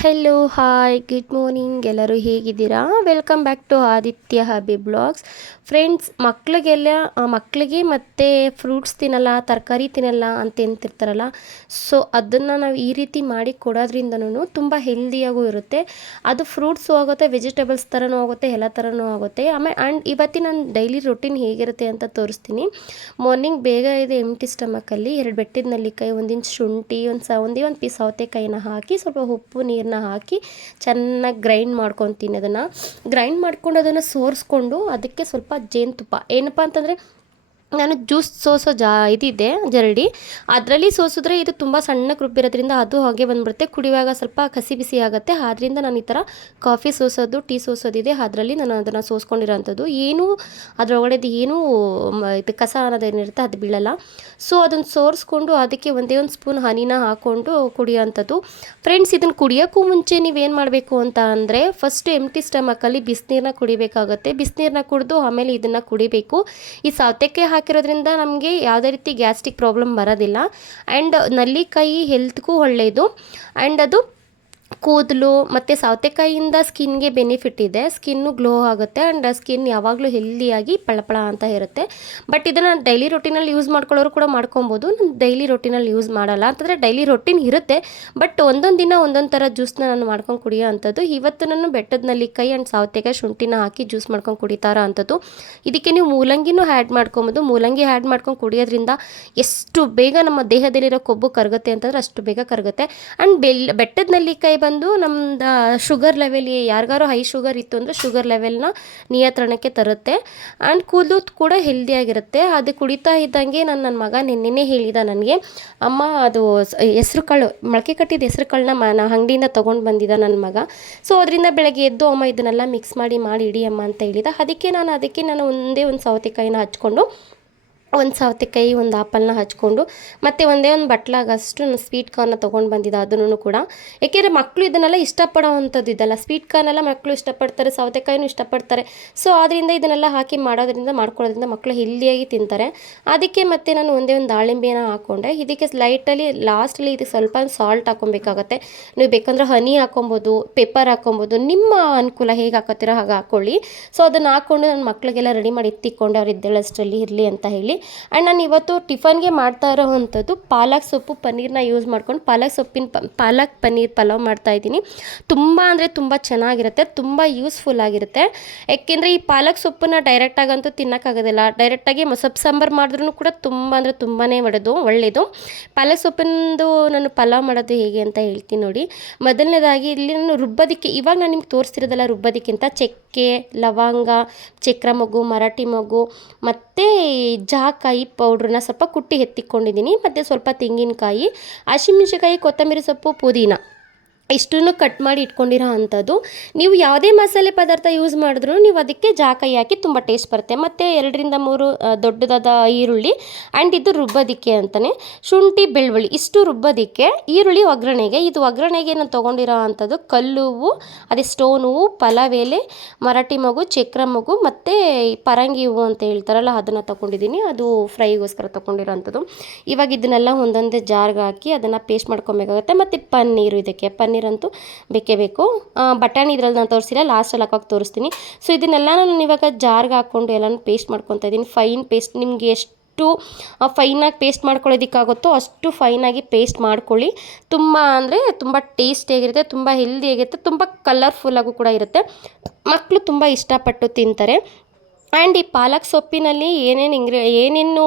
Hello hi good morning ಎಲ್ಲರೂ ಹೇಗಿದ್ದೀರಾ? Welcome back to Aditya hobby blogs friends ಮಕ್ಕಳಿಗೆಲ್ಲ ಮಕ್ಕಳಿಗೆ ಮತ್ತು ಫ್ರೂಟ್ಸ್ ತಿನ್ನಲ್ಲ, ತರಕಾರಿ ತಿನ್ನಲ್ಲ ಅಂತ ಎಂತಿರ್ತಾರಲ್ಲ ಸೊ ಅದನ್ನು ನಾವು ಈ ರೀತಿ ಮಾಡಿ ಕೊಡೋದ್ರಿಂದನೂ ತುಂಬ ಹೆಲ್ದಿಯಾಗೂ ಇರುತ್ತೆ. ಅದು ಫ್ರೂಟ್ಸು ಆಗುತ್ತೆ ವೆಜಿಟೇಬಲ್ಸ್ ಥರನೂ ಆಗುತ್ತೆ, ಎಲ್ಲ ಥರನೂ ಆಗುತ್ತೆ. ಆಮೇಲೆ ಆ್ಯಂಡ್ ಇವತ್ತಿನ ನಾನು ಡೈಲಿ ರೊಟೀನ್ ಹೇಗಿರುತ್ತೆ ಅಂತ ತೋರಿಸ್ತೀನಿ. ಮಾರ್ನಿಂಗ್ ಬೇಗ ಇದೆ ಎಂಟಿ ಸ್ಟಮಕಲ್ಲಿ ಎರಡು ಬೆಟ್ಟದ ನಲ್ಲಿಕಾಯಿ ಒಂದಿಂಚು ಶುಂಠಿ, ಒಂದು ಸ, ಒಂದೇ ಒಂದು ಪೀಸ್ ಸೌತೆಕಾಯಿನ ಹಾಕಿ ಸ್ವಲ್ಪ ಉಪ್ಪು ನೀರನ್ನ ಹಾಕಿ ಚೆನ್ನಾಗಿ ಗ್ರೈಂಡ್ ಮಾಡ್ಕೊತೀನಿ ಅದನ್ನು. ಗ್ರೈಂಡ್ ಮಾಡ್ಕೊಂಡು ಅದನ್ನು ಸೋರಿಸ್ಕೊಂಡು ಅದಕ್ಕೆ ಸ್ವಲ್ಪ ಜೇನುತುಪ್ಪ. ಏನಪ್ಪ ಅಂತಂದರೆ ನಾನು ಜ್ಯೂಸ್ ಸೋಸೋ ಜಾ ಇದಿದೆ ಜರಡಿ. ಅದರಲ್ಲಿ ಸೋಸಿದ್ರೆ ಇದು ತುಂಬ ಸಣ್ಣ ರುಬ್ಬಿರೋದ್ರಿಂದ ಅದು ಹಾಗೆ ಬಂದ್ಬಿಡುತ್ತೆ. ಕುಡಿಯುವಾಗ ಸ್ವಲ್ಪ ಕಸಿ ಬಿಸಿ ಆಗುತ್ತೆ. ಆದ್ದರಿಂದ ನಾನು ಈ ಥರ ಕಾಫಿ ಸೋಸೋದು, ಟೀ ಸೋಸೋದಿದೆ ಅದರಲ್ಲಿ ನಾನು ಅದನ್ನು ಸೋಸ್ಕೊಂಡಿರೋಂಥದ್ದು. ಏನೂ ಅದರೊಳಗಡೆದು ಏನೂ ಇದು ಕಸ ಅನ್ನೋದೇನಿರುತ್ತೆ ಅದು ಬೀಳಲ್ಲ. ಸೊ, ಅದನ್ನು ಸೋರಿಸ್ಕೊಂಡು ಅದಕ್ಕೆ ಒಂದೇ ಒಂದು ಸ್ಪೂನ್ ಹನಿನ ಹಾಕ್ಕೊಂಡು ಕುಡಿಯೋವಂಥದ್ದು. ಫ್ರೆಂಡ್ಸ್, ಇದನ್ನು ಕುಡಿಯೋಕ್ಕೂ ಮುಂಚೆ ನೀವೇನು ಮಾಡಬೇಕು ಅಂತ ಅಂದರೆ, ಫಸ್ಟ್ ಎಂಟಿ ಸ್ಟಮಕಲ್ಲಿ ಬಿಸಿನೀರನ್ನ ಕುಡಿಬೇಕಾಗುತ್ತೆ. ಬಿಸಿನೀರನ್ನ ಕುಡಿದು ಆಮೇಲೆ ಇದನ್ನು ಕುಡಿಬೇಕು. ಈ ಸೌತೆಕಾಯಿ ಹಾಕಿರೋದ್ರಿಂದ ನಮಗೆ ಯಾವುದೇ ರೀತಿ ಗ್ಯಾಸ್ಟ್ರಿಕ್ ಪ್ರಾಬ್ಲಮ್ ಬರೋದಿಲ್ಲ. ಆ್ಯಂಡ್ ನಲ್ಲಿಕಾಯಿ ಹೆಲ್ತ್ಗೂ ಒಳ್ಳೆಯದು ಆ್ಯಂಡ್ ಅದು ಕೂದಲು ಮತ್ತು ಸೌತೆಕಾಯಿಯಿಂದ ಸ್ಕಿನ್ಗೆ ಬೆನಿಫಿಟ್ ಇದೆ. ಸ್ಕಿನ್ನು ಗ್ಲೋ ಆಗುತ್ತೆ ಆ್ಯಂಡ್ ಸ್ಕಿನ್ ಯಾವಾಗಲೂ ಹೆಲ್ದಿಯಾಗಿ ಪಳಪಳ ಅಂತ ಇರುತ್ತೆ. ಬಟ್ ಇದನ್ನು ಡೈಲಿ ರೊಟೀನಲ್ಲಿ ಯೂಸ್ ಮಾಡ್ಕೊಳ್ಳೋರು ಕೂಡ ಮಾಡ್ಕೊಬೋದು. ನಾನು ಡೈಲಿ ರೊಟೀನಲ್ಲಿ ಯೂಸ್ ಮಾಡಲ್ಲ. ಅಂತಂದರೆ ಡೈಲಿ ರೊಟೀನ್ ಇರುತ್ತೆ. ಬಟ್ ಒಂದೊಂದು ದಿನ ಒಂದೊಂದು ಥರ ಜ್ಯೂಸ್ನ ನಾನು ಮಾಡ್ಕೊಂಡು ಕುಡಿಯೋ ಅಂಥದ್ದು. ಇವತ್ತು ನಾನು ಬೆಟ್ಟದ ಕೈ ಆ್ಯಂಡ್ ಸೌತೆಕಾಯಿ ಶುಂಠಿನ ಹಾಕಿ ಜ್ಯೂಸ್ ಮಾಡ್ಕೊಂಡು ಕುಡಿತಾರ ಅಂಥದ್ದು. ಇದಕ್ಕೆ ನೀವು ಮೂಲಂಗಿನೂ ಆ್ಯಡ್ ಮಾಡ್ಕೊಬೋದು. ಮೂಲಂಗಿ ಆ್ಯಡ್ ಮಾಡ್ಕೊಂಡು ಕುಡಿಯೋದ್ರಿಂದ ಎಷ್ಟು ಬೇಗ ನಮ್ಮ ದೇಹದಲ್ಲಿರೋ ಕೊಬ್ಬು ಕರಗುತ್ತೆ ಅಂತಂದ್ರೆ ಅಷ್ಟು ಬೇಗ ಕರಗುತ್ತೆ. ಆ್ಯಂಡ್ ಬೆಲ್ ಬೆಟ್ಟದ ನೆಲ್ಲಿಕಾಯಿ ಬಂದು ನಮ್ದು ಶುಗರ್ ಲೆವೆಲ್ ಯಾರಿಗಾರು ಹೈ ಶುಗರ್ ಇತ್ತು ಅಂದರೆ ಶುಗರ್ ಲೆವೆಲ್ನ ನಿಯಂತ್ರಣಕ್ಕೆ ತರುತ್ತೆ. ಆ್ಯಂಡ್ ಕೂದಲು ಕೂಡ ಹೆಲ್ದಿಯಾಗಿರುತ್ತೆ ಅದು ಕುಡಿತಾ ಇದ್ದಂಗೆ ನಾನು ನನ್ನ ಮಗ ನಿನ್ನೆನೇ ಹೇಳಿದ ನನಗೆ, ಅಮ್ಮ, ಅದು ಹೆಸ್ರು ಕಾಳು ಮೊಳಕೆ ಕಟ್ಟಿದ ಹೆಸ್ರು ಕಾಳನ್ನ ಮ, ನಾ ಅಂಗಡಿಯಿಂದ ತೊಗೊಂಡು ಬಂದಿದ್ದ ನನ್ನ ಮಗ. ಸೊ ಅದರಿಂದ ಬೆಳಗ್ಗೆ ಎದ್ದು ಅಮ್ಮ ಇದನ್ನೆಲ್ಲ ಮಿಕ್ಸ್ ಮಾಡಿ ಮಾಡಿ ಇಡಿ ಅಮ್ಮ ಅಂತ ಹೇಳಿದ. ಅದಕ್ಕೆ ನಾನು ಅದಕ್ಕೆ ನಾನು ಒಂದೇ ಒಂದು ಸೌತೆಕಾಯಿನ ಹಚ್ಕೊಂಡು ಒಂದು ಸೌತೆಕಾಯಿ, ಒಂದು ಆಪಲ್ನ ಹಚ್ಕೊಂಡು ಮತ್ತು ಒಂದೇ ಒಂದು ಬಟ್ಲಾಗಷ್ಟು ನಾನು ಸ್ವೀಟ್ ಕಾರ್ನ ತೊಗೊಂಡು ಬಂದಿದ್ದೆ, ಅದನ್ನು ಕೂಡ. ಏಕೆಂದರೆ ಮಕ್ಕಳು ಇದನ್ನೆಲ್ಲ ಇಷ್ಟಪಡೋವಂಥದ್ದು ಇದಲ್ಲ. ಸ್ವೀಟ್ ಕಾರ್ನೆಲ್ಲ ಮಕ್ಕಳು ಇಷ್ಟಪಡ್ತಾರೆ, ಸೌತೆಕಾಯಿನೂ ಇಷ್ಟಪಡ್ತಾರೆ. ಸೊ ಆದ್ದರಿಂದ ಇದನ್ನೆಲ್ಲ ಹಾಕಿ ಮಾಡೋದ್ರಿಂದ, ಮಾಡ್ಕೊಳ್ಳೋದ್ರಿಂದ ಮಕ್ಕಳು ಹೆಲ್ದಿಯಾಗಿ ತಿಂತಾರೆ. ಅದಕ್ಕೆ ಮತ್ತೆ ನಾನು ಒಂದೇ ಒಂದು ದಾಳಿಂಬೆನ ಹಾಕ್ಕೊಂಡೆ ಇದಕ್ಕೆ ಲೈಟಲ್ಲಿ, ಲಾಸ್ಟಲ್ಲಿ ಇದಕ್ಕೆ ಸ್ವಲ್ಪ ಸಾಲ್ಟ್ ಹಾಕ್ಕೊಬೇಕಾಗತ್ತೆ ನೀವು ಬೇಕಂದ್ರೆ ಹನಿ ಹಾಕೊಬೋದು, ಪೆಪ್ಪರ್ ಹಾಕೊಬೋದು, ನಿಮ್ಮ ಅನುಕೂಲ ಹೇಗೆ ಹಾಕೋತೀರೋ ಹಾಗೆ ಹಾಕ್ಕೊಳ್ಳಿ ಸೊ, ಅದನ್ನು ಹಾಕ್ಕೊಂಡು ನನ್ನ ಮಕ್ಕಳಿಗೆಲ್ಲ ರೆಡಿ ಮಾಡಿ ಎತ್ತಿಕೊಂಡು, ಅವ್ರು ಇದ್ದೇಳಷ್ಟರಲ್ಲಿ ಇರಲಿ ಅಂತ ಹೇಳಿ. ಆ್ಯಂಡ್ ನಾನು ಇವತ್ತು ಟಿಫನ್ಗೆ ಮಾಡ್ತಾ ಇರೋವಂಥದ್ದು ಪಾಲಕ್ ಸೊಪ್ಪು ಪನ್ನೀರ್ನ ಯೂಸ್ ಮಾಡ್ಕೊಂಡು ಪಾಲಕ್ ಸೊಪ್ಪಿನ ಪಾಲಕ್ ಪನ್ನೀರ್ ಪಲಾವ್ ಮಾಡ್ತಾ ಇದ್ದೀನಿ. ತುಂಬ ಅಂದರೆ ತುಂಬ ಚೆನ್ನಾಗಿರುತ್ತೆ, ತುಂಬ ಯೂಸ್ಫುಲ್ ಆಗಿರುತ್ತೆ. ಯಾಕೆಂದರೆ ಈ ಪಾಲಕ್ ಸೊಪ್ಪನ್ನ ಡೈರೆಕ್ಟಾಗಂತೂ ತಿನ್ನೋಕ್ಕಾಗೋದಿಲ್ಲ ಡೈರೆಕ್ಟಾಗಿ ಸೊಪ್ಪು ಸಾಂಬಾರು ಮಾಡಿದ್ರೂ ಕೂಡ ತುಂಬ ಅಂದರೆ ತುಂಬಾ ಒಳ್ಳೆಯದು ಒಳ್ಳೆಯದು ಪಾಲಕ್ ಸೊಪ್ಪಿನದು ನಾನು ಪಲಾವ್ ಮಾಡೋದು ಹೇಗೆ ಅಂತ ಹೇಳ್ತೀನಿ ನೋಡಿ. ಮೊದಲನೇದಾಗಿ ಇಲ್ಲಿ ನಾನು ರುಬ್ಬೋದಕ್ಕೆ, ಇವಾಗ ನಾನು ನಿಮ್ಗೆ ತೋರಿಸ್ತಿರೋದಲ್ಲ ರುಬ್ಬೋದಕ್ಕಿಂತ ಚಕ್ಕೆ, ಲವಂಗ, ಚಕ್ರ ಮಗು, ಮರಾಠಿ ಮಗು, ಮತ್ತು ಜಾಕಾಯಿ ಪೌಡ್ರನ್ನ ಸ್ವಲ್ಪ ಕುಟ್ಟಿ ಎತ್ತಿಕೊಂಡಿದ್ದೀನಿ ಮತ್ತು ಸ್ವಲ್ಪ ತೆಂಗಿನಕಾಯಿ ಹಸಿಮೆಣ್ಸಿನ್ಕಾಯಿ ಕೊತ್ತಂಬರಿ ಸೊಪ್ಪು ಪುದೀನ. ಇಷ್ಟನ್ನು ಕಟ್ ಮಾಡಿ ಇಟ್ಕೊಂಡಿರೋ ಅಂಥದ್ದು. ನೀವು ಯಾವುದೇ ಮಸಾಲೆ ಪದಾರ್ಥ ಯೂಸ್ ಮಾಡಿದ್ರು ನೀವು ಅದಕ್ಕೆ ಜಾಕಾಯಿ ಹಾಕಿ ತುಂಬ ಟೇಸ್ಟ್ ಬರುತ್ತೆ. ಮತ್ತು ಎರಡರಿಂದ ಮೂರು ದೊಡ್ಡದಾದ ಈರುಳ್ಳಿ ಆ್ಯಂಡ್ ಇದು ರುಬ್ಬೋದಿಕ್ಕೆ ಅಂತಲೇ ಶುಂಠಿ, ಬೆಳ್ಳುಳ್ಳಿ, ಇಷ್ಟು ರುಬ್ಬೋದಿಕ್ಕೆ ಈರುಳ್ಳಿ ಒಗ್ಗರಣೆಗೆ. ಇದು ಒಗ್ಗರಣೆಗೆ ನಾನು ತೊಗೊಂಡಿರೋ ಅಂಥದ್ದು ಕಲ್ಲು ಹೂವು ಅದೇ ಸ್ಟೋನ್ ಹೂವು ಪಲಾವ್ ಮರಾಠಿ ಮಗು, ಚಕ್ರ ಮಗು, ಮತ್ತು ಪರಂಗಿ ಹೂವು ಅಂತ ಹೇಳ್ತಾರಲ್ಲ, ಅದನ್ನು ತೊಗೊಂಡಿದ್ದೀನಿ. ಅದು ಫ್ರೈಗೋಸ್ಕರ ತೊಗೊಂಡಿರೋ ಅಂಥದ್ದು. ಇವಾಗ ಇದನ್ನೆಲ್ಲ ಒಂದೊಂದೇ ಜಾರ್ಗೆ ಹಾಕಿ ಅದನ್ನು ಪೇಸ್ಟ್ ಮಾಡ್ಕೊಬೇಕಾಗುತ್ತೆ. ಮತ್ತು ಪನ್ನೀರು ಇದಕ್ಕೆ. ಪನ್ನೀರ್ ಅಂತೂ ಬೇಕೇ ಬೇಕು. ಬಟಾಣಿ ಇದ್ರಲ್ಲಿ ನಾನು ತೋರಿಸಿಲ್ಲ ಲಾಸ್ಟಲ್ಲಿ ಹಾಕೋಕೆ ತೋರಿಸ್ತೀನಿ. ಸೊ ಇದನ್ನೆಲ್ಲ ನಾನು ಇವಾಗ ಜಾರ್ಗೆ ಹಾಕ್ಕೊಂಡು ಎಲ್ಲನೂ ಪೇಸ್ಟ್ ಮಾಡ್ಕೊತ ಇದ್ದೀನಿ. ಫೈನ್ ಪೇಸ್ಟ್ ನಿಮಗೆ ಎಷ್ಟು ಫೈನಾಗಿ ಪೇಸ್ಟ್ ಮಾಡ್ಕೊಳ್ಳೋದಕ್ಕಾಗುತ್ತೋ ಅಷ್ಟು ಫೈನಾಗಿ ಪೇಸ್ಟ್ ಮಾಡ್ಕೊಳ್ಳಿ. ತುಂಬ ಅಂದರೆ ತುಂಬ ಟೇಸ್ಟಿಯಾಗಿರುತ್ತೆ ತುಂಬ ಹೆಲ್ದಿಯಾಗಿರುತ್ತೆ ತುಂಬ ಕಲರ್ಫುಲ್ಲಾಗೂ ಕೂಡ ಇರುತ್ತೆ. ಮಕ್ಕಳು ತುಂಬ ಇಷ್ಟಪಟ್ಟು ತಿಂತಾರೆ. ಆ್ಯಂಡ್ ಈ ಪಾಲಕ್ ಸೊಪ್ಪಿನಲ್ಲಿ ಏನೇನು ಇಂಗ್ರಿ ಏನೇನು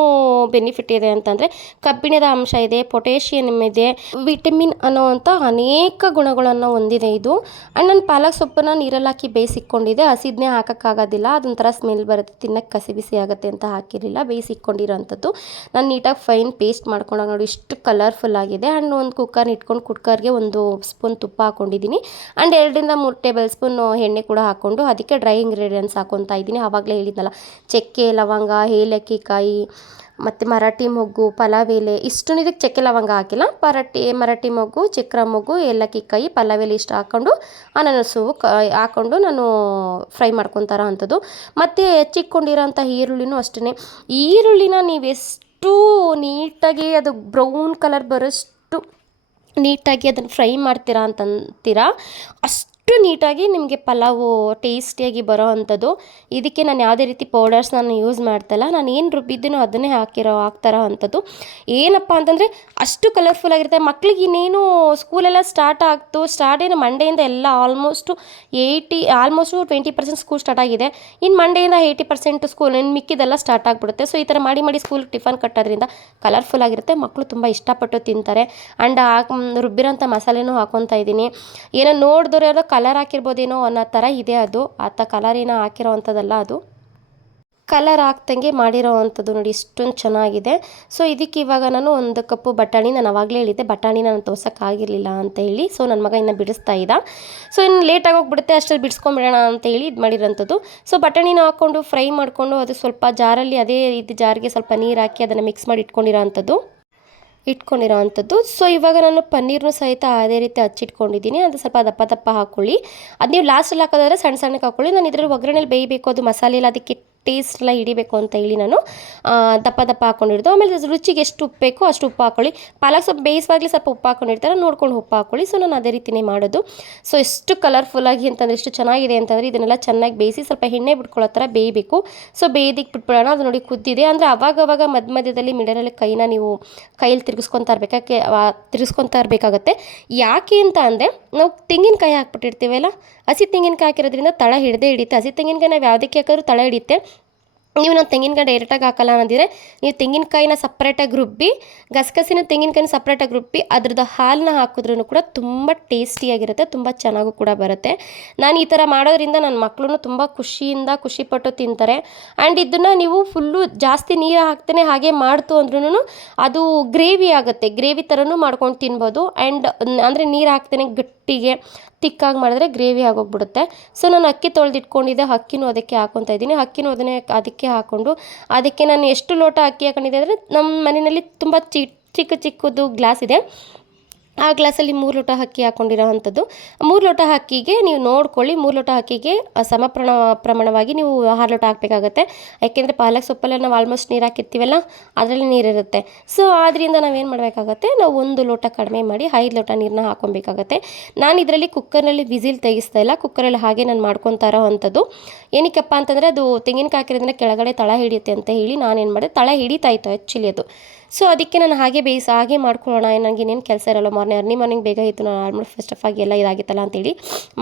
ಬೆನಿಫಿಟ್ ಇದೆ ಅಂತಂದರೆ ಕಬ್ಬಿಣದ ಅಂಶ ಇದೆ ಪೊಟ್ಯಾಷಿಯಮ್ ಇದೆ ವಿಟಮಿನ್ ಅನ್ನೋವಂಥ ಅನೇಕ ಗುಣಗಳನ್ನು ಹೊಂದಿದೆ ಇದು. ಆ್ಯಂಡ್ ನಾನು ಪಾಲಕ್ ಸೊಪ್ಪನ್ನು ನೀರಲ್ಲಿ ಹಾಕಿ ಬೇಯಿಸಿಕೊಂಡಿದ್ದೆ. ಹಸಿದನ್ನೇ ಹಾಕೋಕ್ಕಾಗೋದಿಲ್ಲ. ಅದೊಂಥರ ಸ್ಮೆಲ್ ಬರುತ್ತೆ. ತಿನ್ನಕ್ಕೆ ಕಸಿ ಬಿಸಿ ಆಗುತ್ತೆ ಅಂತ ಹಾಕಿರಲಿಲ್ಲ. ಬೇಯಿಸಿಕೊಂಡಿರೋಂಥದ್ದು. ನಾನು ನೀಟಾಗಿ ಫೈನ್ ಪೇಸ್ಟ್ ಮಾಡ್ಕೊಂಡಾಗ ನೋಡಿ ಇಷ್ಟು ಕಲರ್ಫುಲ್ ಆಗಿದೆ. ಆ್ಯಂಡ್ ಒಂದು ಕುಕ್ಕರ್ನ ಇಟ್ಕೊಂಡು ಕುಕ್ಕರ್ಗೆ ಒಂದು ಸ್ಪೂನ್ ತುಪ್ಪ ಹಾಕ್ಕೊಂಡಿದ್ದೀನಿ ಆ್ಯಂಡ್ ಎರಡರಿಂದ ಮೂರು ಟೇಬಲ್ ಸ್ಪೂನ್ ಎಣ್ಣೆ ಕೂಡ ಹಾಕ್ಕೊಂಡು ಅದಕ್ಕೆ ಡ್ರೈ ಇಂಗ್ರೀಡಿಯೆಂಟ್ಸ್ ಹಾಕ್ಕೊತಾ ಇದ್ದೀನಿ. ಆವಾಗಲೇ ಹೇಳಿದ್ನಲ್ಲ ಚಕ್ಕೆ, ಲವಂಗ ಏಲಕ್ಕಿ ಕಾಯಿ ಮತ್ತು ಮರಾಠಿ ಮೊಗ್ಗು ಪಲಾವ್ ಎಲೆ ಇಷ್ಟು ಇದಕ್ಕೆ ಚಕ್ಕೆ, ಲವಂಗ ಹಾಕಿಲ್ಲ. ಪರಾಟಿ ಮರಾಠಿ ಮೊಗ್ಗು, ಚಕ್ರ ಮೊಗ್ಗು ಏಲಕ್ಕಿ ಕಾಯಿ ಪಲಾವ್ ಇಷ್ಟು ಹಾಕ್ಕೊಂಡು ಅನನಸು ಕ ಹಾಕ್ಕೊಂಡು ನಾನು ಫ್ರೈ ಮಾಡ್ಕೊತಾರ ಅಂಥದ್ದು. ಮತ್ತು ಹೆಚ್ಚಿಕ್ಕೊಂಡಿರೋಂಥ ಈರುಳ್ಳಿನೂ ಅಷ್ಟೇ ಈರುಳ್ಳಿನ ನೀವು ಎಷ್ಟು ನೀಟಾಗಿ ಅದು ಬ್ರೌನ್ ಕಲರ್ ಬರೋಷ್ಟು ನೀಟಾಗಿ ಅದನ್ನು ಫ್ರೈ ಮಾಡ್ತೀರಾ ಅಂತಂತೀರಾ? ಅಷ್ಟು ನೀಟಾಗಿ ನಿಮಗೆ ಪಲಾವು ಟೇಸ್ಟಿಯಾಗಿ ಬರೋ ಅಂಥದ್ದು. ಇದಕ್ಕೆ ನಾನು ಯಾವುದೇ ರೀತಿ ಪೌಡರ್ಸ್ ನಾನು ಯೂಸ್ ಮಾಡ್ತಲ್ಲ, ನಾನು ಏನು ರುಬ್ಬಿದ್ದೀನೋ ಅದನ್ನೇ ಹಾಕಿರೋ, ಹಾಕ್ತಾರೋ ಅಂಥದ್ದು. ಏನಪ್ಪ ಅಂತಂದರೆ ಅಷ್ಟು ಕಲರ್ಫುಲ್ ಆಗಿರುತ್ತೆ. ಮಕ್ಳಿಗೆ ಇನ್ನೇನು ಸ್ಕೂಲೆಲ್ಲ ಸ್ಟಾರ್ಟ್ ಆಗ್ತು ಸ್ಟಾರ್ಟ್ ಏನು ಮಂಡೆಯಿಂದ ಎಲ್ಲ almost eighty almost twenty percent school start ಆಗಿದೆ. ಇನ್ನು ಮಂಡೆಯಿಂದ ಏಯ್ಟಿ ಪರ್ಸೆಂಟ್ ಸ್ಕೂಲ್ ಇನ್ನು ಮಿಕ್ಕಿದೆಲ್ಲ ಸ್ಟಾರ್ಟ್ ಆಗಿಬಿಡುತ್ತೆ. ಸೊ ಈ ಥರ ಮಾಡಿ ಮಾಡಿ ಸ್ಕೂಲ್ ಟಿಫನ್ ಕಟ್ಟೋದ್ರಿಂದ ಕಲರ್ಫುಲ್ ಆಗಿರುತ್ತೆ. ಮಕ್ಕಳು ತುಂಬ ಇಷ್ಟಪಟ್ಟು ತಿಂತಾರೆ. ಆ್ಯಂಡ್ ರುಬ್ಬಿರೋಂಥ ಮಸಾಲೆನೂ ಹಾಕೊತಾ ಇದ್ದೀನಿ. ಏನೋ ನೋಡಿದ್ರೆ ಯಾವುದೋ ಕಲರ್ ಹಾಕಿರ್ಬೋದೇನೋ ಅನ್ನೋ ಥರ ಇದೆ ಅದು. ಆತ ಕಲರಿನ ಹಾಕಿರೋ ಅಂಥದ್ದಲ್ಲ ಅದು. ಕಲರ್ ಹಾಕ್ದಂಗೆ ಮಾಡಿರೋ ಅಂಥದ್ದು ನೋಡಿ, ಇಷ್ಟೊಂದು ಚೆನ್ನಾಗಿದೆ. ಸೊ ಇದಕ್ಕೆ ಇವಾಗ ನಾನು ಒಂದು ಕಪ್ಪು ಬಟಾಣಿ ನಾನು ಅವಾಗಲೇ ಹೇಳಿದ್ದೆ. ಬಟಾಣಿ ನಾನು ತೋರ್ಸೋಕ್ಕಾಗಿರಲಿಲ್ಲ ಅಂತ ಹೇಳಿ. ಸೊ ನನ್ನ ಮಗ ಇನ್ನು ಬಿಡಿಸ್ತಾ ಇದ್ದ. ಸೊ ಇನ್ನು ಲೇಟಾಗಿ ಹೋಗ್ಬಿಡುತ್ತೆ ಅಷ್ಟರಲ್ಲಿ ಬಿಡಿಸ್ಕೊಂಬಿಡೋಣ ಅಂತ ಹೇಳಿ ಇದು ಮಾಡಿರೋಂಥದ್ದು. ಸೊ ಬಟಾಣಿನ ಹಾಕ್ಕೊಂಡು ಫ್ರೈ ಮಾಡಿಕೊಂಡು ಅದು ಸ್ವಲ್ಪ ಜಾರಲ್ಲಿ ಅದೇ ಇದು ಜಾರಿಗೆ ಸ್ವಲ್ಪ ನೀರು ಹಾಕಿ ಅದನ್ನು ಮಿಕ್ಸ್ ಮಾಡಿ ಇಟ್ಕೊಂಡಿರೋ ಅಂಥದ್ದು ಇಟ್ಕೊಂಡಿರೋ ಅಂಥದ್ದು ಸೊ ಇವಾಗ ನಾನು ಪನ್ನೀರ್ನು ಸಹಿತ ಅದೇ ರೀತಿ ಹಚ್ಚಿಟ್ಕೊಂಡಿದ್ದೀನಿ. ಅದು ಸ್ವಲ್ಪ ದಪ್ಪ ದಪ್ಪ ಹಾಕ್ಕೊಳ್ಳಿ ಅದು ನೀವು ಲಾಸ್ಟಲ್ಲಿ ಹಾಕೋದಾದ್ರೆ ಸಣ್ಣ ಸಣ್ಣಕ್ಕೆ ಹಾಕ್ಕೊಳ್ಳಿ ನಾನು ಇದರಲ್ಲಿ ಒಗ್ಗರಣೆಲಿ ಬೇಯಬೇಕು. ಅದು ಮಸಾಲೆ ಎಲ್ಲ ಅದಕ್ಕೆ ಟೇಸ್ಟ್ ಎಲ್ಲ ಹಿಡಿಬೇಕು ಅಂತ ಹೇಳಿ ನಾನು ದಪ್ಪ ದಪ್ಪ ಹಾಕ್ಕೊಂಡಿರೋದು ಆಮೇಲೆ ರುಚಿಗೆ ಎಷ್ಟು ಉಪ್ಪು ಬೇಕೋ ಅಷ್ಟು ಉಪ್ಪು ಹಾಕೊಳ್ಳಿ. ಪಾಲಕ್ ಸ್ವಲ್ಪ ಬೇಯಿಸುವಾಗಲೇ ಸ್ವಲ್ಪ ಉಪ್ಪು ಹಾಕೊಂಡಿರ್ತಾರೆ, ನೋಡ್ಕೊಂಡು ಉಪ್ಪು ಹಾಕೊಳ್ಳಿ. ಸೊ ನಾನು ಅದೇ ರೀತಿನೇ ಮಾಡೋದು. ಸೊ ಎಷ್ಟು ಕಲರ್ಫುಲ್ಲಾಗಿ ಅಂತಂದರೆ, ಎಷ್ಟು ಚೆನ್ನಾಗಿದೆ ಅಂತಂದರೆ, ಇದನ್ನೆಲ್ಲ ಚೆನ್ನಾಗಿ ಬೇಯಿಸಿ ಸ್ವಲ್ಪ ಎಣ್ಣೆ ಬಿಟ್ಕೊಳ್ಳೋ ಥರ ಬೇಯಬೇಕು. ಸೊ ಬೇಯ್ದಿಕ್ಕೆ ಬಿಟ್ಬಿಡೋಣ, ಅದು ನೋಡಿ ಕುದ್ದಿದೆ. ಅಂದರೆ ಅವಾಗವಾಗ ಅವಾಗ ಮಧ್ಯ ಮಧ್ಯದಲ್ಲಿ ಮಿಡಲಲ್ಲಿ ಕೈನ ನೀವು ಕೈಯಲ್ಲಿ ತಿರುಗಿಸ್ಕೊತಾ ಇರ್ಬೇಕಾಕೆ ತಿರುಗಿಸ್ಕೊತಾ ಇರಬೇಕಾಗತ್ತೆ. ಯಾಕೆ ಅಂತ ಅಂದರೆ, ನಾವು ತೆಂಗಿನಕಾಯಿ ಹಾಕ್ಬಿಟ್ಟಿರ್ತೀವಲ್ಲ, ಹಸಿ ತೆಂಗಿನಕಾಯಿ ಹಾಕಿರೋದ್ರಿಂದ ತಳ ಹಿಡದೆ ಹಿಡಿಯುತ್ತೆ. ಹಸಿ ತೆಂಗಿನಕಾಯಿ ನಾವು ಯಾವುದಕ್ಕೆ ಹಾಕಿದ್ರು ತಳ ಹಿಡಿಯುತ್ತೆ. ನೀವು ನಾನು ತೆಂಗಿನಕಾಯಿ ಡೈರೆಕ್ಟಾಗಿ ಹಾಕಲ್ಲ ಅನ್ನೋದಿದ್ರೆ ನೀವು ತೆಂಗಿನಕಾಯಿನ ಸಪ್ರೇಟಾಗಿ ರುಬ್ಬಿ, ಗಸಗಸಿನ ತೆಂಗಿನಕಾಯಿನ ಸಪ್ರೇಟಾಗಿ ರುಬ್ಬಿ, ಅದ್ರದ್ದು ಹಾಲನ್ನ ಹಾಕಿದ್ರೂ ಕೂಡ ತುಂಬ ಟೇಸ್ಟಿಯಾಗಿರುತ್ತೆ ತುಂಬ ಚೆನ್ನಾಗೂ ಕೂಡ ಬರುತ್ತೆ. ನಾನು ಈ ಥರ ಮಾಡೋದ್ರಿಂದ ನನ್ನ ಮಕ್ಕಳು ತುಂಬ ಖುಷಿಯಿಂದ ಖುಷಿಪಟ್ಟು ತಿಂತಾರೆ. ಆ್ಯಂಡ್ ಇದನ್ನು ನೀವು ಫುಲ್ಲು ಜಾಸ್ತಿ ನೀರು ಹಾಕ್ತೇನೆ ಹಾಗೆ ಮಾಡ್ತು ಅಂದ್ರೂ ಅದು ಗ್ರೇವಿ ಆಗುತ್ತೆ. ಗ್ರೇವಿ ಥರನೂ ಮಾಡ್ಕೊಂಡು ತಿನ್ಬೋದು. ಆ್ಯಂಡ್ ಅಂದರೆ ನೀರು ಹಾಕ್ತೇನೆ ಗಟ್ಟಿಗೆ ತಿಕ್ಕಾಗಿ ಮಾಡಿದ್ರೆ ಗ್ರೇವಿ ಆಗೋಗ್ಬಿಡುತ್ತೆ. ಸೊ ನಾನು ಅಕ್ಕಿ ತೊಳೆದಿಟ್ಕೊಂಡಿದ್ದೆ, ಅಕ್ಕಿನೂ ಅದಕ್ಕೆ ಹಾಕೊತಾ ಇದ್ದೀನಿ. ಅಕ್ಕಿನೂ ಅದನ್ನೇ ಅದಕ್ಕೆ ಹಾಕ್ಕೊಂಡು, ಅದಕ್ಕೆ ನಾನು ಎಷ್ಟು ಲೋಟ ಅಕ್ಕಿ ಹಾಕೊಂಡಿದ್ದೆ ಅಂದರೆ, ನಮ್ಮ ಮನೆಯಲ್ಲಿ ತುಂಬ ಚಿಕ್ಕ ಚಿಕ್ಕದು ಗ್ಲಾಸ್ ಇದೆ. ಆ ಗ್ಲಾಸಲ್ಲಿ ಮೂರು ಲೋಟ ಅಕ್ಕಿ ಹಾಕ್ಕೊಂಡಿರೋ ಅಂಥದ್ದು. ಮೂರು ಲೋಟ ಅಕ್ಕಿಗೆ ನೀವು ನೋಡ್ಕೊಳ್ಳಿ, ಮೂರು ಲೋಟ ಅಕ್ಕಿಗೆ ಸಮ ಪ್ರಮಾಣವಾಗಿ ನೀವು ಆರು ಲೋಟ ಹಾಕಬೇಕಾಗತ್ತೆ. ಯಾಕೆಂದರೆ ಪಾಲಕ್ ಸೊಪ್ಪಲ್ಲ ನಾವು ಆಲ್ಮೋಸ್ಟ್ ನೀರು ಹಾಕಿರ್ತೀವಲ್ಲ, ಅದರಲ್ಲಿ ನೀರಿರುತ್ತೆ ಸೊ ಆದ್ದರಿಂದ ನಾವೇನು ಮಾಡಬೇಕಾಗತ್ತೆ, ನಾವು ಒಂದು ಲೋಟ ಕಡಿಮೆ ಮಾಡಿ ಐದು ಲೋಟ ನೀರನ್ನ ಹಾಕೊಬೇಕಾಗತ್ತೆ ನಾನು ಇದರಲ್ಲಿ ಕುಕ್ಕರ್ನಲ್ಲಿ ವಿಸಿಲ್ ತೆಗಿಸ್ತಾ ಇಲ್ಲ, ಕುಕ್ಕರಲ್ಲಿ ಹಾಗೆ ನಾನು ಮಾಡ್ಕೊತಾ ಇರೋ ಅಂಥದ್ದು. ಏನಕ್ಕಪ್ಪ ಅಂತಂದರೆ ಅದು ತೆಂಗಿನಕಾಯಿ ಹಾಕಿರೋದ್ರಿಂದ ಕೆಳಗಡೆ ತಳ ಹಿಡಿಯುತ್ತೆ ಅಂತ ಹೇಳಿ ನಾನೇನು ಮಾಡಿದೆ, ತಳ ಹಿಡಿತಾಯಿತ್ತು ಆ್ಯಕ್ಚುಲಿ ಅದು. ಸೊ ಅದಕ್ಕೆ ನಾನು ಹಾಗೆ ಬೇಯಿಸ ಹಾಗೆ ಮಾಡ್ಕೊಳ್ಳೋಣ. ನನಗೆ ಇನ್ನೇನು ಕೆಲಸ ಇರಲ್ಲ ಮಾರ್ನಿಂಗ್ ಅರ್ನಿ ಮಾರ್ನಿಂಗ್ ಬೇಗ ಇತ್ತು ನಾನು ಆಲ್ಮೋಸ್ಟ್ ಫಸ್ಟ್ ಆಫ್ ಆಗಿ ಎಲ್ಲ ಇದಾಗಿತ್ತಲ್ಲ ಅಂತೇಳಿ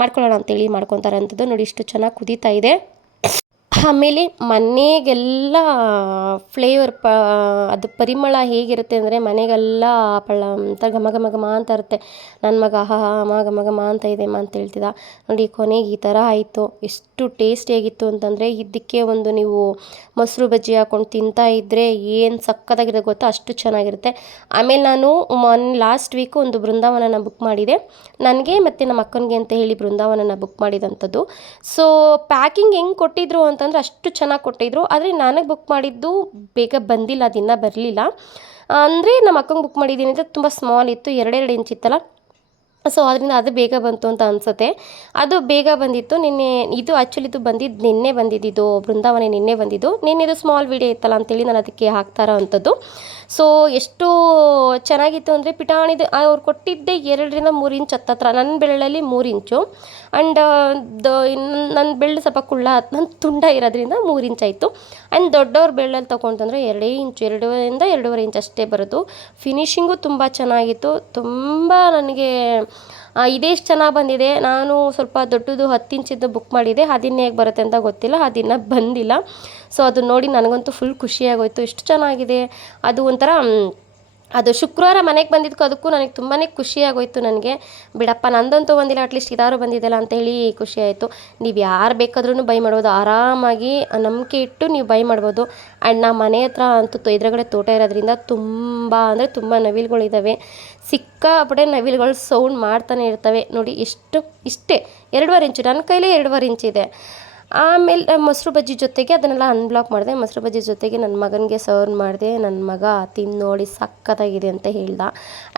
ಮಾಡ್ಕೊಳ್ಳೋಣ ಅಂತೇಳಿ ಮಾಡ್ಕೊತಾರೆ ಅಂಥದ್ದು ನೋಡಿ, ಇಷ್ಟು ಚೆನ್ನಾಗಿ ಕುದೀತಾ ಇದೆ. ಆಮೇಲೆ ಮನೆಗೆಲ್ಲ ಫ್ಲೇವರ್ ಪ, ಅದು ಪರಿಮಳ ಹೇಗಿರುತ್ತೆ ಅಂದರೆ ಮನೆಗೆಲ್ಲ ಪಳ ಅಂತ ಘಮ ಘಮ ಘಮ ಅಂತ ಇರುತ್ತೆ. ನನ್ನ ಮಗ ಹಾ ಮ ಘಮ ಘಮ ಅಂತ ಇದೆ ಅಮ್ಮ ಅಂತ ಹೇಳ್ತಿದ್ದ ನೋಡಿ ಕೊನೆಗೆ ಈ ಥರ ಆಯಿತು. ಎಷ್ಟು ಟೇಸ್ಟಿಯಾಗಿತ್ತು ಅಂತಂದರೆ ಇದಕ್ಕೆ ಒಂದು ನೀವು ಮೊಸರು ಬಜ್ಜಿ ಹಾಕೊಂಡು ತಿಂತಾ ಇದ್ದರೆ ಏನು ಸಕ್ಕತ್ತಾಗಿದೆ ಗೊತ್ತಾ? ಅಷ್ಟು ಚೆನ್ನಾಗಿರುತ್ತೆ. ಆಮೇಲೆ ನಾನು ಮೊನ್ ಲಾಸ್ಟ್ ವೀಕು ಒಂದು ಬೃಂದಾವನನ ಬುಕ್ ಮಾಡಿದೆ. ನನಗೆ ಮತ್ತು ನಮ್ಮ ಅಕ್ಕನಿಗೆ ಅಂತ ಹೇಳಿ ಬೃಂದಾವನನ ಬುಕ್ ಮಾಡಿದಂಥದ್ದು. ಸೊ ಪ್ಯಾಕಿಂಗ್ ಹೆಂಗೆ ಕೊಟ್ಟಿದ್ರು ಅಂತಂದರೆ ಅಷ್ಟು ಚೆನ್ನಾಗಿ ಕೊಟ್ಟಿದ್ರು. ಆದರೆ ನನಗೆ ಬುಕ್ ಮಾಡಿದ್ದು ಬೇಗ ಬಂದಿಲ್ಲ, ದಿನ ಬರಲಿಲ್ಲ. ಅಂದರೆ ನಮ್ಮ ಅಕ್ಕಂಗೆ ಬುಕ್ ಮಾಡಿದ್ದೀನಿ ಅಂದರೆ ತುಂಬ ಸ್ಮಾಲ್ ಇತ್ತು, ಎರಡೆರಡು ಇಂಚ್ ಇತ್ತಲ್ಲ. ಸೊ ಅದರಿಂದ ಅದು ಬೇಗ ಬಂತು ಅಂತ ಅನಿಸುತ್ತೆ. ಅದು ಬೇಗ ಬಂದಿತ್ತು. ನಿನ್ನೆ ಇದು ಆ್ಯಕ್ಚುಲಿ ಇದು ಬಂದಿದ್ದು ನಿನ್ನೆ ಬಂದಿದ್ದು ಬೃಂದಾವನ ನಿನ್ನೆ ಬಂದಿದ್ದು. ನಿನ್ನೆದು ಸ್ಮಾಲ್ ವೀಡಿಯೋ ಇತ್ತಲ್ಲ ಅಂತೇಳಿ ನಾನು ಅದಕ್ಕೆ ಹಾಕ್ತಾ ಇರೋವಂಥದ್ದು ಸೊ ಎಷ್ಟು ಚೆನ್ನಾಗಿತ್ತು ಅಂದರೆ ಪಿಟಾಣಿದು ಅವ್ರು ಕೊಟ್ಟಿದ್ದೆ ಎರಡರಿಂದ ಮೂರು ಇಂಚ್ ಹತ್ತತ್ರ ನನ್ನ ಬೆಳ್ಳಲ್ಲಿ ಮೂರು ಇಂಚು ಆ್ಯಂಡ್ ದ ನನ್ನ ಬೆಳ್ಳು ಸ್ವಲ್ಪ ಕುಳ್ಳ ನನ್ನ ತುಂಡ ಇರೋದ್ರಿಂದ ಮೂರು ಇಂಚ್ ಆಯಿತು. ಆ್ಯಂಡ್ ದೊಡ್ಡವ್ರ ಬೆಳ್ಳಲ್ಲಿ ತೊಗೊಂತಂದರೆ ಎರಡೇ ಇಂಚು ಎರಡೂವರೆಯಿಂದ ಎರಡೂವರೆ ಇಂಚ್ ಅಷ್ಟೇ ಬರೋದು. ಫಿನಿಷಿಂಗು ತುಂಬ ಚೆನ್ನಾಗಿತ್ತು. ತುಂಬ ನನಗೆ ಇದೇಷ್ಟು ಚೆನ್ನಾಗಿ ಬಂದಿದೆ. ನಾನು ಸ್ವಲ್ಪ ದೊಡ್ಡದು ಹತ್ತು ಇಂಚಿದ್ದು ಬುಕ್ ಮಾಡಿದೆ. ಅದಿನ್ನು ಹೇಗೆ ಬರುತ್ತೆ ಅಂತ ಗೊತ್ತಿಲ್ಲ. ಅದಿನ್ನು ಬಂದಿಲ್ಲ. ಸೊ ಅದು ನೋಡಿ ನನಗಂತೂ ಫುಲ್ ಖುಷಿಯಾಗೋಯಿತು. ಎಷ್ಟು ಚೆನ್ನಾಗಿದೆ. ಅದು ಒಂಥರ ಅದು ಶುಕ್ರವಾರ ಮನೆಗೆ ಬಂದಿದ್ದಕ್ಕೂ ಅದಕ್ಕೂ ನನಗೆ ತುಂಬಾ ಖುಷಿಯಾಗೋಯ್ತು ನನಗೆ. ಬಿಡಪ್ಪ, ನಂದಂತೂ ಬಂದಿಲ್ಲ ಅಟ್ಲೀಸ್ಟ್ ಇದಾರು ಬಂದಿದ್ದಲ್ಲ ಅಂತ ಹೇಳಿ ಖುಷಿ ಆಯಿತು ನೀವು ಯಾರು ಬೇಕಾದ್ರೂ ಬೈ ಮಾಡ್ಬೋದು. ಆರಾಮಾಗಿ ನಂಬಿಕೆ ಇಟ್ಟು ನೀವು ಬೈ ಮಾಡ್ಬೋದು. ಆ್ಯಂಡ್ ನಮ್ಮ ಮನೆ ಹತ್ರ ಅಂತೂ ಎದುರುಗಡೆ ತೋಟ ಇರೋದ್ರಿಂದ ತುಂಬ ಅಂದರೆ ತುಂಬ ನವಿಲುಗಳಿದ್ದಾವೆ ಸಿಕ್ಕಾಪಡೆ ನವಿಲುಗಳು ಸೌಂಡ್ ಮಾಡ್ತಾನೆ ಇರ್ತವೆ. ನೋಡಿ ಎಷ್ಟು, ಇಷ್ಟೇ. ಎರಡೂವರೆ ಇಂಚು ನನ್ನ ಕೈಲೇ ಎರಡೂವರೆ ಇಂಚಿದೆ ಆಮೇಲೆ ಮೊಸರು ಬಜ್ಜಿ ಜೊತೆಗೆ ಅದನ್ನೆಲ್ಲ ಅನ್ಬ್ಲಾಕ್ ಮಾಡಿದೆ. ಮೊಸರು ಬಜ್ಜಿ ಜೊತೆಗೆ ನನ್ನ ಮಗನಿಗೆ ಸರ್ವ್ ಮಾಡಿದೆ. ನನ್ನ ಮಗ ತಿಂದು ನೋಡಿ ಸಖತ್ತಾಗಿದೆ ಅಂತ ಹೇಳ್ದ.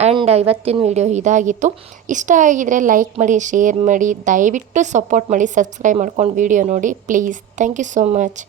ಆ್ಯಂಡ್ ಇವತ್ತಿನ ವಿಡಿಯೋ ಇದಾಗಿತ್ತು. ಇಷ್ಟ ಆಗಿದರೆ ಲೈಕ್ ಮಾಡಿ ಶೇರ್ ಮಾಡಿ, ದಯವಿಟ್ಟು ಸಪೋರ್ಟ್ ಮಾಡಿ ಸಬ್ಸ್ಕ್ರೈಬ್ ಮಾಡ್ಕೊಂಡು ವಿಡಿಯೋ ನೋಡಿ. Please thank you so much